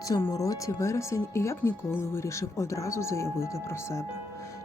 В цьому році вересень і як ніколи вирішив одразу заявити про себе,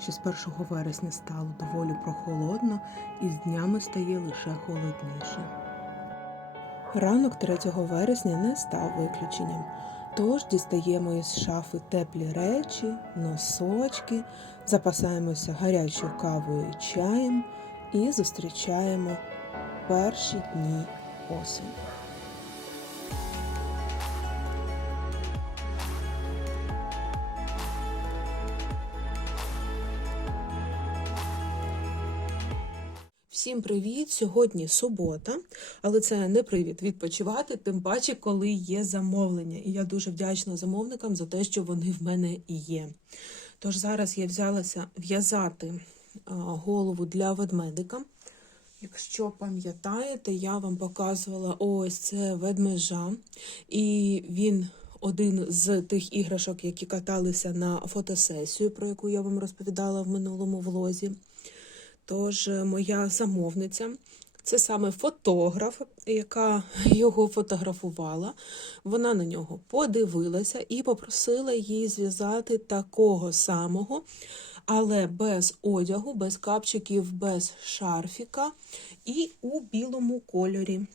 що з 1 вересня стало доволі прохолодно і з днями стає лише холодніше. Ранок 3 вересня не став виключенням. Тож дістаємо із шафи теплі речі, носочки, запасаємося гарячою кавою і чаєм і зустрічаємо перші дні осені. Всім привіт! Сьогодні субота, але це не привід відпочивати, тим паче, коли є замовлення. І я дуже вдячна замовникам за те, що вони в мене є. Тож зараз я взялася в'язати голову для ведмедика. Якщо пам'ятаєте, я вам показувала ось це ведмежа, і він один з тих іграшок, які каталися на фотосесію, про яку я вам розповідала в минулому влозі. Тож е, моя замовниця, це саме фотограф, яка його фотографувала. Вона на нього подивилася і попросила її зв'язати такого самого, але без одягу, без капчиків, без шарфіка і у білому кольорі.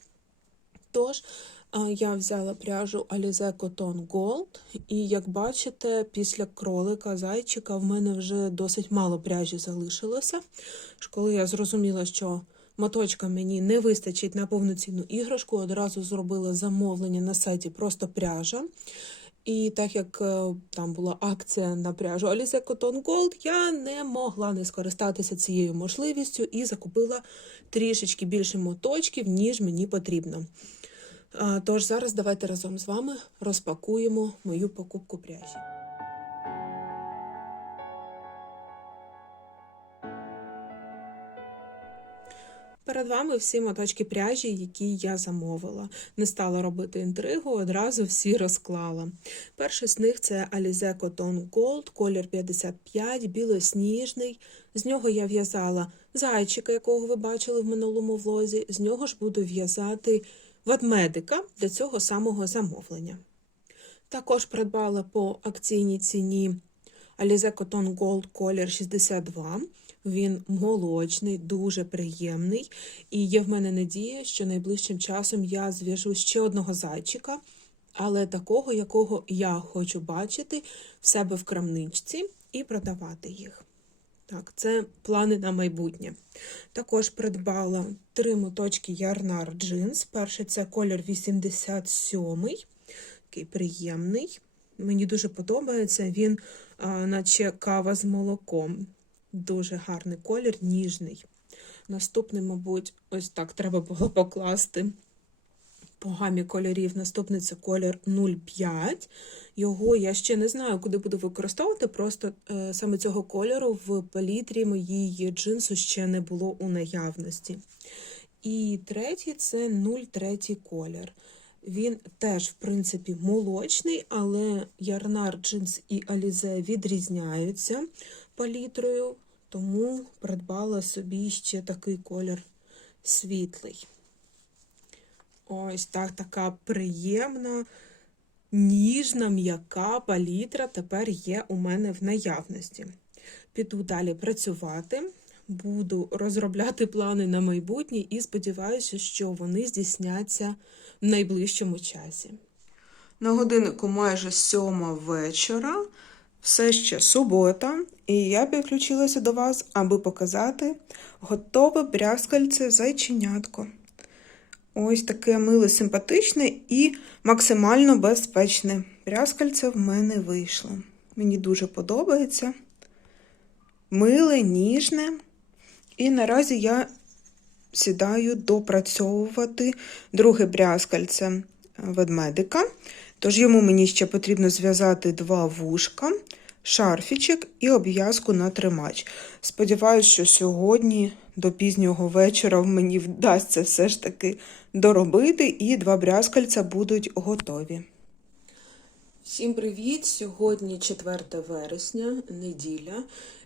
Тож я взяла пряжу Alize Cotton Gold, і як бачите, після кролика зайчика в мене вже досить мало пряжі залишилося. Коли я зрозуміла, що моточка мені не вистачить на повноцінну іграшку, одразу зробила замовлення на сайті просто пряжа. І так як е, там була акція на пряжу Alize Cotton Gold, я не могла не скористатися цією можливістю і закупила трішечки більше моточків, ніж мені потрібно. Тож зараз давайте разом з вами розпакуємо мою покупку пряжі. Перед вами всі моточки пряжі, які я замовила. Не стала робити інтригу, одразу всі розклала. Перший з них це Alize Cotton Gold, колір 55, білосніжний. З нього я в'язала зайчика, якого ви бачили в минулому влозі. З нього ж буду в'язати ведмедика для цього самого замовлення. Також придбала по акційній ціні Alize Cotton Gold колір 62. Він молочний, дуже приємний. І є в мене надія, що найближчим часом я зв'яжу ще одного зайчика, але такого, якого я хочу бачити в себе в крамничці і продавати їх. Так, це плани на майбутнє. Також придбала три моточки Ярнар джинс. Перший це колір 87, такий приємний. Мені дуже подобається. Він, а, наче кава з молоком. Дуже гарний колір, ніжний. Наступний, мабуть, ось так треба було покласти по гамі кольорів. Наступний це колір 05. Його я ще не знаю, куди буду використовувати. Просто е, саме цього кольору в палітрі моїй джинсу ще не було у наявності. І третій це 03 колір. Він теж, в принципі, молочний, але Ярнар джинс і Алізе відрізняються палітрою, тому придбала собі ще такий колір світлий. Ось так така приємна, ніжна, м'яка палітра тепер є у мене в наявності. Піду далі працювати, буду розробляти плани на майбутнє і сподіваюся, що вони здійсняться в найближчому часі. На годиннику майже сьома вечора, все ще субота, і я підключилася до вас, аби показати готове брязкальце зайченятко. Ось таке миле, симпатичне і максимально безпечне брязкальце в мене вийшло. Мені дуже подобається. Миле, ніжне. І наразі я сідаю допрацьовувати друге брязкальце ведмедика. Тож йому мені ще потрібно зв'язати два вушка, шарфічок і обв'язку на тримач. Сподіваюсь, що сьогодні до пізнього вечора мені вдасться все ж таки доробити, і два брязкальця будуть готові. Всім привіт! Сьогодні 4 вересня, неділя,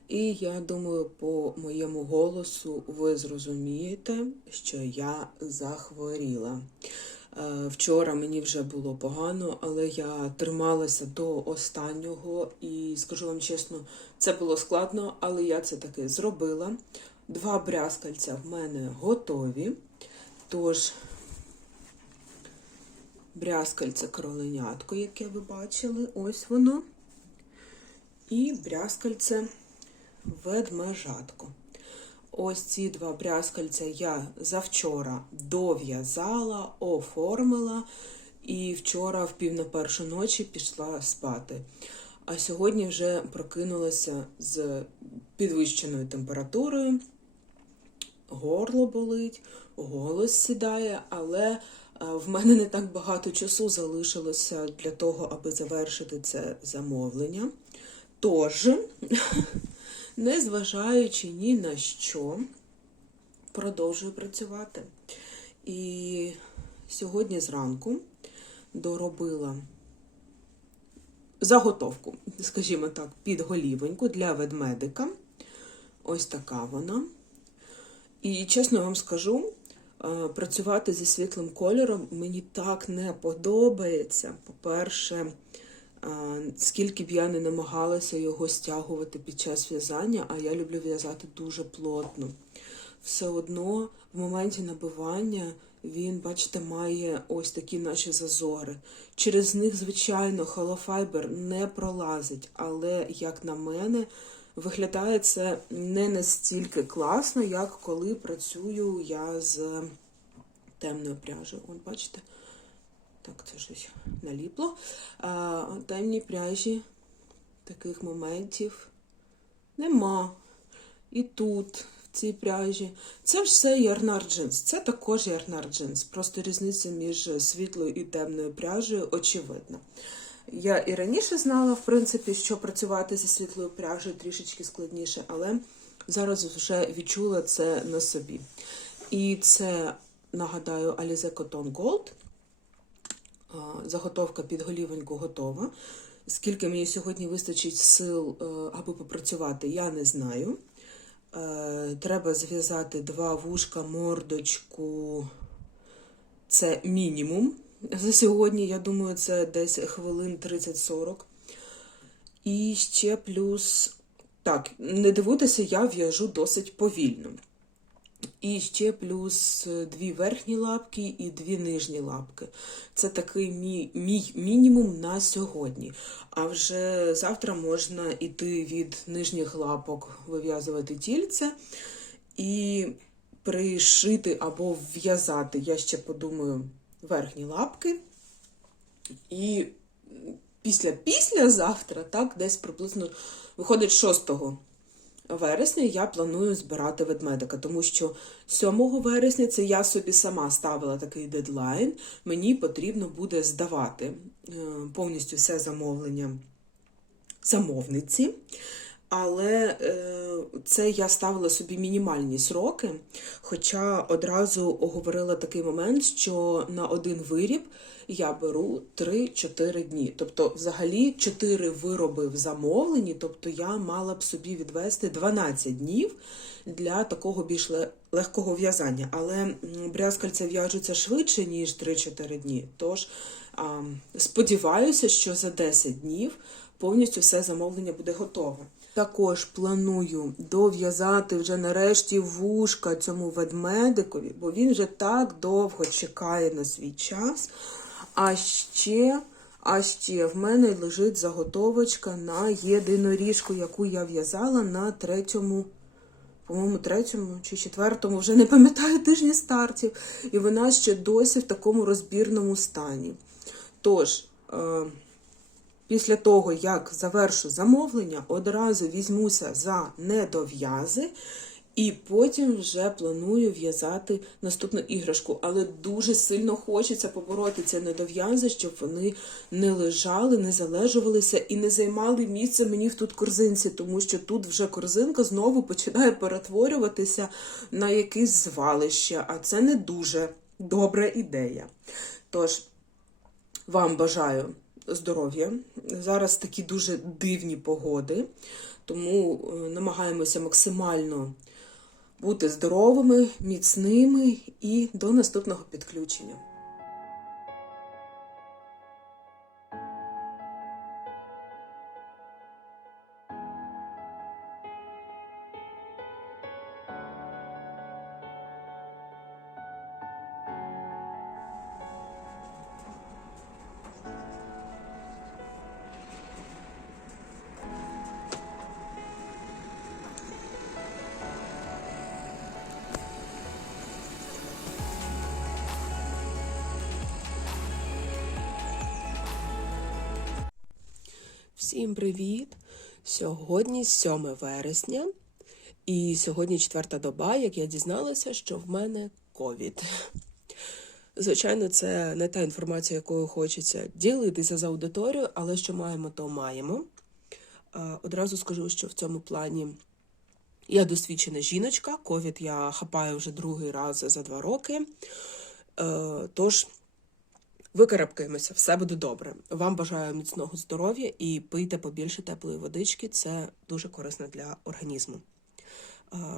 і я думаю, по моєму голосу ви зрозумієте, що я захворіла. Е, Вчора мені вже було погано, але я трималася до останнього і скажу вам чесно, це було складно, але я це таки зробила. Два брязкальця в мене готові. Тож, брязкальце кроленятко, яке ви бачили, ось воно. І брязкальце ведмежатко. Ось ці два брязкальця я завчора дов'язала, оформила і вчора в пів на першу ночі пішла спати. А сьогодні вже прокинулася з підвищеною температурою, горло болить, голос сідає, але е, в мене не так багато часу залишилося для того, аби завершити це замовлення. Тож, незважаючи ні на що, продовжую працювати. І сьогодні зранку доробила заготовку, скажімо так, під голівоньку для ведмедика. Ось така вона. І чесно вам скажу, е, працювати зі світлим кольором мені так не подобається. По-перше, е, скільки б я не намагалася його стягувати під час в'язання, а я люблю в'язати дуже плотно. Все одно в моменті набивання він, бачите, має ось такі наші зазори. Через них, звичайно, холофайбер не пролазить, але, як на мене, виглядає це не настільки класно, як коли працюю я з темною пряжею. От бачите? Так, це щось наліпло. А, темній пряжі таких моментів нема. І тут, в цій пряжі. Це все ярнар джинс. Це також ярнар джинс. Просто різниця між світлою і темною пряжею очевидна. Я і раніше знала, в принципі, що працювати зі світлою пряжею трішечки складніше, але зараз вже відчула це на собі. І це, нагадаю, Alize Cotton Gold. Заготовка під голівоньку готова. Скільки мені сьогодні вистачить сил, е, аби попрацювати, я не знаю. Е, Треба зв'язати два вушка, мордочку. Це мінімум. За сьогодні, я думаю, це десь хвилин 30-40. І ще плюс. Так, не дивуйтеся, я в'яжу досить повільно. І ще плюс дві верхні лапки і дві нижні лапки. Це такий мій, мій мінімум на сьогодні. А вже завтра можна йти від нижніх лапок, вив'язувати тільце і пришити або в'язати. Я ще подумаю верхні лапки. І після після завтра, так, десь приблизно виходить 6 вересня, я планую збирати ведмедика, тому що 7 вересня це я собі сама ставила такий дедлайн. Мені потрібно буде здавати е, повністю все замовлення замовниці. Але е, це я ставила собі мінімальні сроки, хоча одразу оговорила такий момент, що на один виріб я беру 3-4 дні. Тобто, взагалі, 4 вироби в замовленні, тобто я мала б собі відвести 12 днів для такого більш легкого в'язання. Але брязкальця в'яжуться швидше, ніж 3-4 дні. Тож сподіваюся, що за 10 днів повністю все замовлення буде готове. Також планую дов'язати вже нарешті вушка цьому ведмедикові, бо він вже так довго чекає на свій час. А ще, а ще в мене лежить заготовочка на єдиноріжку, яку я в'язала на третьому, по-моєму, третьому чи четвертому, вже не пам'ятаю тижні стартів. І вона ще досі в такому розбірному стані. Тож. Е- Після того, як завершу замовлення, одразу візьмуся за недов'язи, і потім вже планую в'язати наступну іграшку. Але дуже сильно хочеться побороти ці недов'язи, щоб вони не лежали, не залежувалися і не займали місце мені в тут корзинці, тому що тут вже корзинка знову починає перетворюватися на якесь звалище, а це не дуже добра ідея. Тож, вам бажаю здоров'я. Зараз такі дуже дивні погоди, тому е, намагаємося максимально бути здоровими, міцними і до наступного підключення. Всім привіт! Сьогодні 7 вересня, і сьогодні четверта доба, як я дізналася, що в мене ковід. Звичайно, це не та інформація, якою хочеться ділитися з аудиторією, але що маємо, то маємо. Одразу скажу, що в цьому плані я досвідчена жіночка. Ковід я хапаю вже другий раз за два роки. Е, Тож. Викарабкаємося, все буде добре. Вам бажаю міцного здоров'я і пийте побільше теплої водички, це дуже корисно для організму.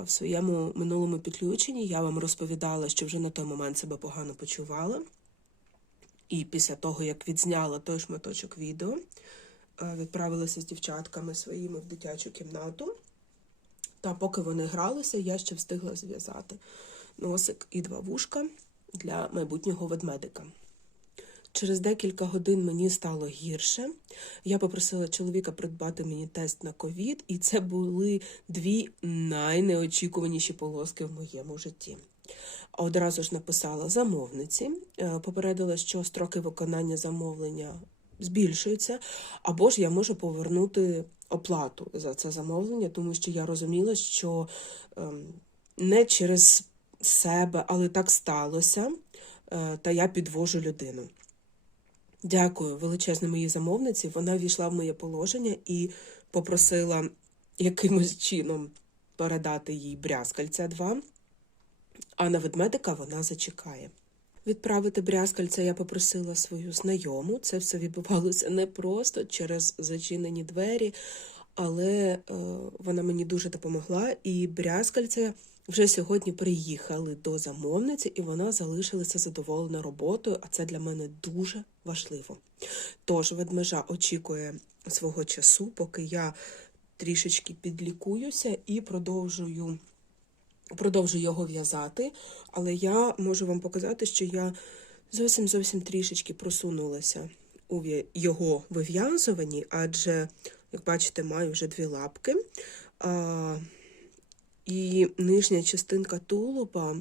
В своєму минулому підключенні я вам розповідала, що вже на той момент себе погано почувала. І після того, як відзняла той шматочок відео, відправилася з дівчатками своїми в дитячу кімнату. Та поки вони гралися, я ще встигла зв'язати носик і два вушка для майбутнього ведмедика. Через декілька годин мені стало гірше. Я попросила чоловіка придбати мені тест на ковід, і це були дві найнеочікуваніші полоски в моєму житті. Одразу ж написала замовниці, е, попередила, що строки виконання замовлення збільшуються, або ж я можу повернути оплату за це замовлення, тому що я розуміла, що ем, не через себе, але так сталося, е, та я підвожу людину. Дякую величезне моїй замовниці. Вона війшла в моє положення і попросила якимось чином передати їй брязкальця 2, а на ведмедика вона зачекає. Відправити брязкальця я попросила свою знайому. Це все відбувалося не просто через зачинені двері, але е, вона мені дуже допомогла, і брязкальця вже сьогодні приїхали до замовниці, і вона залишилася задоволена роботою, а це для мене дуже важливо. Тож ведмежа очікує свого часу, поки я трішечки підлікуюся і продовжую. Продовжую його в'язати, але я можу вам показати, що я зовсім зовсім трішечки просунулася у його вив'язуванні, адже, як бачите, маю вже дві лапки. І нижня частинка тулуба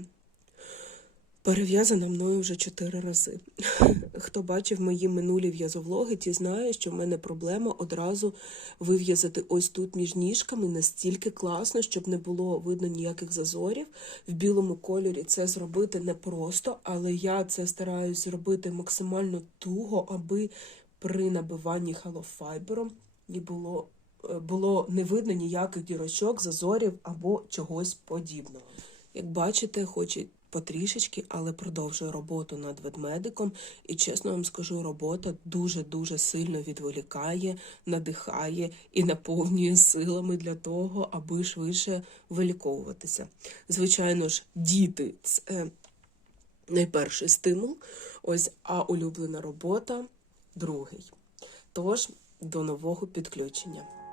перев'язана мною вже чотири рази. Хто бачив мої минулі в'язовлоги, ті знає, що в мене проблема одразу вив'язати ось тут між ніжками настільки класно, щоб не було видно ніяких зазорів. В білому кольорі це зробити непросто, але я це стараюсь зробити максимально туго, аби при набиванні халофайбером не було було не видно ніяких дірочок, зазорів або чогось подібного. Як бачите, хоч і потрішечки, але продовжую роботу над ведмедиком, і чесно вам скажу, робота дуже-дуже сильно відволікає, надихає і наповнює силами для того, аби швидше виліковуватися. Звичайно ж, діти це найперший стимул, ось, а улюблена робота другий. Тож, до нового підключення.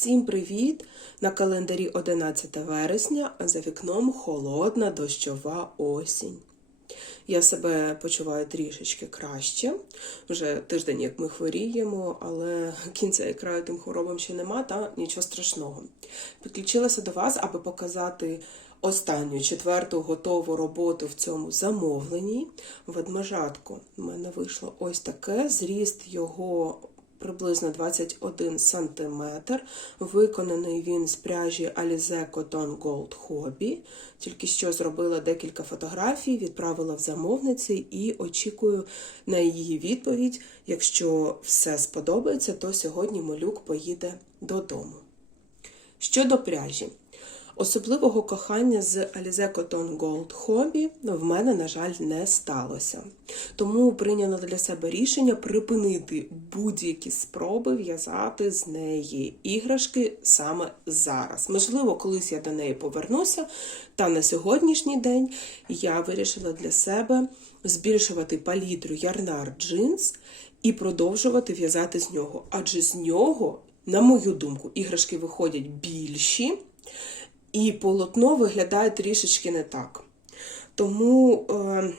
Всім привіт! На календарі 11 вересня, а за вікном холодна дощова осінь. Я себе почуваю трішечки краще. Вже тиждень, як ми хворіємо, але кінця і краю тим хворобам ще нема, та нічого страшного. Підключилася до вас, аби показати останню четверту готову роботу в цьому замовленні. Ведмежатко в мене вийшло ось таке. Зріст його приблизно 21 см. Виконаний він з пряжі Alize Cotton Gold Hobby. Тільки що зробила декілька фотографій, відправила в замовниці і очікую на її відповідь. Якщо все сподобається, то сьогодні малюк поїде додому. Щодо пряжі. Особливого кохання з Alize Cotton Gold Hobby в мене, на жаль, не сталося. Тому прийняла для себе рішення припинити будь-які спроби в'язати з неї іграшки саме зараз. Можливо, колись я до неї повернуся, та на сьогоднішній день я вирішила для себе збільшувати палітру ярнар джинс і продовжувати в'язати з нього. Адже з нього, на мою думку, іграшки виходять більші, і полотно виглядає трішечки не так. Тому е,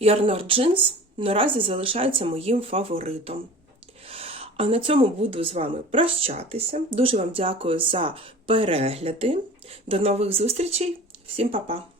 ярнар джинс наразі залишається моїм фаворитом. А на цьому буду з вами прощатися. Дуже вам дякую за перегляди. До нових зустрічей. Всім па-па!